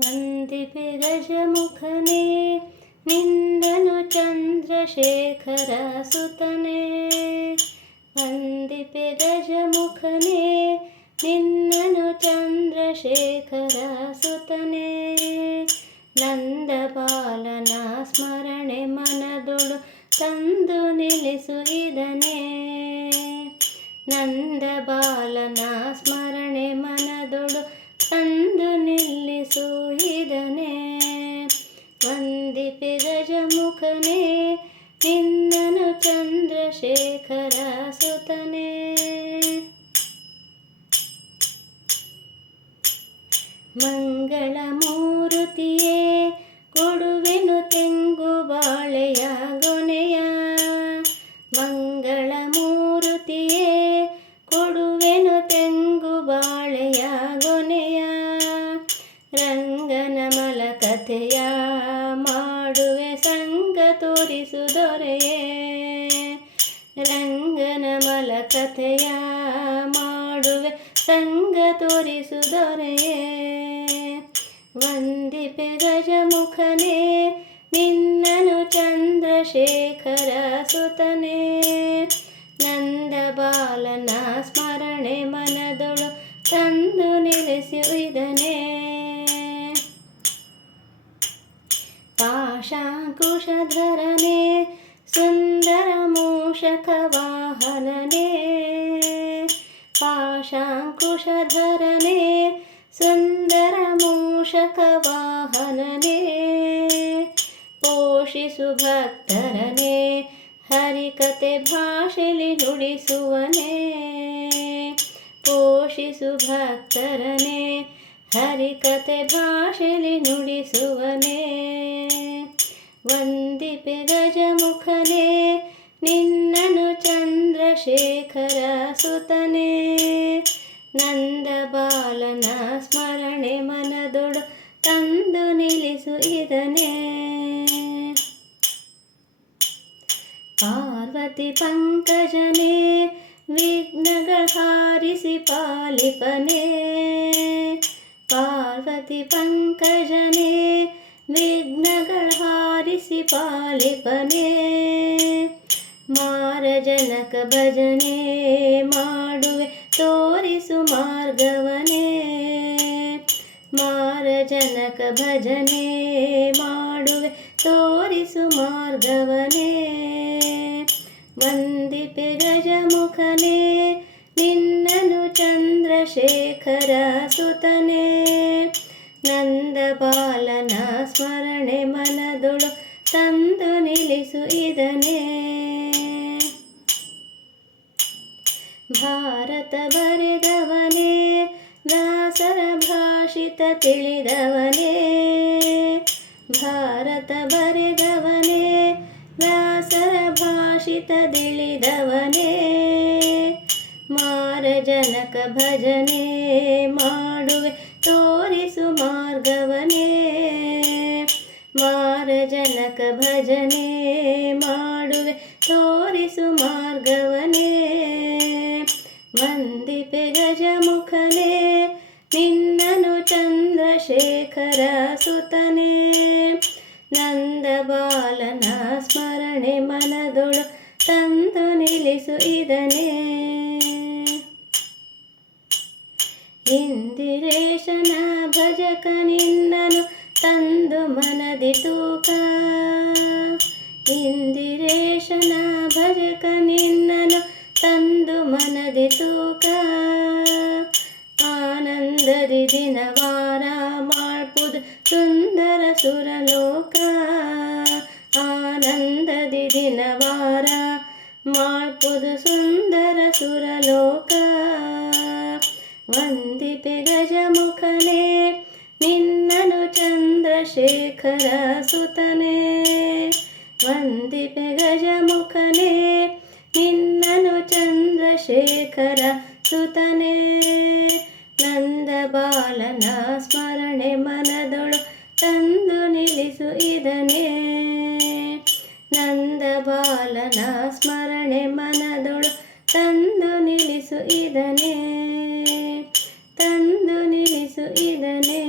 ವಂದಿಪೆ ಗಜಮುಖನೇ ನಿಂದನು ಚಂದ್ರಶೇಖರ ಸುತನೇ ವಂದಿಪೆ ಗಜಮುಖನೇ ನಿನ್ನನು ಚಂದ್ರಶೇಖರ ಸುತನೇ ನಂದಬಾಲನ ಸ್ಮರಣೆ ಮನದೊಳು ತಂದು ನಿಲ್ಲಿಸು ಇದನೇ ನಂದಬಾಲನ ಸ್ಮರಣೆ ಮನದೊಳು ಸುತನೇ. ಮಂಗಳ ಮೂರುತಿಯೇ ಕೊಡುವೆನು ತೆಂಗು ಮಲಕಥೆಯ ಮಾಡುವೆ ಸಂಗ ತೋರಿಸು ದೊರೆಯೇ ವಂದಿಪೆ ಗಜಮುಖನೇ ನಿನ್ನನು ಚಂದ್ರಶೇಖರ ಸುತನೇ ನಂದಬಾಲನ ಸ್ಮರಣೆ ಮನದೊಳು ತಂದು ನಿಲ್ಲಿಸಿ ಇದನೇ ಪಾಶಾಂಕುಶಧರನೇ ಸುಂದರ ಮೂಷಕ षख पाशाङ्कुशधरणे सुन्दरमूषकवाहनने सुन्दर मूषकवाहनने पोषिसुभक्तरने हरिकते भाषिलि नुडिसुवने पोषिसुभक्तरने हरिकते भाषिलि नुडिसुवने। सुवने गजमुख ತಂದು ನಿಲ್ಲಿಸು ಇದನೇ ಪಾರ್ವತಿ ಪಂಕಜನೇ ವಿಘ್ನಗಳ ಹಾರಿಸಿ ಪಾಲಿಪನೆ. ಪಾರ್ವತಿ ಪಂಕಜನೇ ವಿಘ್ನಗಳ ಹಾರಿಸಿ ಪಾಲಿಪನೇ. ಮಾರಜನಕ ಭಜನೆ ಮಾಡುವೆ, ತೋರಿಸು ಮಾರ್ಗವನೇ. ಮಾರಜನಕ ಭಜನೆ ಮಾಡುವೆ, ತೋರಿಸು ಮಾರ್ಗವನೇ ವಂದಿಪೆ ಗಜಮುಖನೇ, ನಿನ್ನನು ಚಂದ್ರಶೇಖರ ಸುತನೇ. ನಂದಪಾಲನ ಸ್ಮರಣೆ ಮನದುಳು ತಂದು ನಿಲ್ಲಿಸು ಇದನೇ ಭಾರತ ಬರೆದವನೇ ವ್ಯಾಸರ ಭಾಷಿತ ತಿಳಿದವನೇ ಭಾರತ ಬರೆದವನೇ, ವ್ಯಾಸರ ಭಾಷಿತ ತಿಳಿದವನೇ ಮಾರಜನಕ ಭಜನೆ ಮಾಡುವೆ, ತೋರಿಸು ಮಾರ್ಗವನೇ ಮಾರಜನಕ ಭಜನೆ ಮಾಡುವೆ, ತೋರಿಸು ಮಾರ್ಗವನೇ ಚಂದ್ರಶೇಖರ ನಂದ ನಂದಬಾಲನ ಸ್ಮರಣೆ ಮನದೊಳು ತಂದು ನಿಲ್ಲಿಸು ಇದನೇ. ಇಂದಿರೇಶನ ಭಜಕ ನಿನ್ನನು ತಂದು ಮನದಿ ತೂಕ. ಇಂದಿರೇಶನ ಭಜಕ ನಿನ್ನನು ತಂದು ಮನದಿ ತೂಕ. ಆನಂದದಿ ಸುಂದರ ಸುರಲೋಕ, ಆನಂದದಿ ದಿನವಾರ, ಮಾಡ್ಪುದು ಸುಂದರ ಸುರಲೋಕ. ವಂದಿತೆ ಗಜಮುಖನೇ, ನಿನ್ನನು ಚಂದ್ರಶೇಖರ ಸುತನೇ. ವಂದಿತೆ ಗಜಮುಖನೇ, ನಿನ್ನನು ಚಂದ್ರಶೇಖರ ಸುತನೇ. ನಂದ ಬಾಲನ ಸ್ಮರಣೆ ಮನದೊಳು ತಂದು ನಿಲ್ಲಿಸು ನಂದ ಬಾಲನ ಸ್ಮರಣೆ ಮನದೊಳು ತಂದು ನಿಲ್ಲಿಸು ಇದನೇ ತಂದು ನಿಲ್ಲಿಸು ಇದನೇ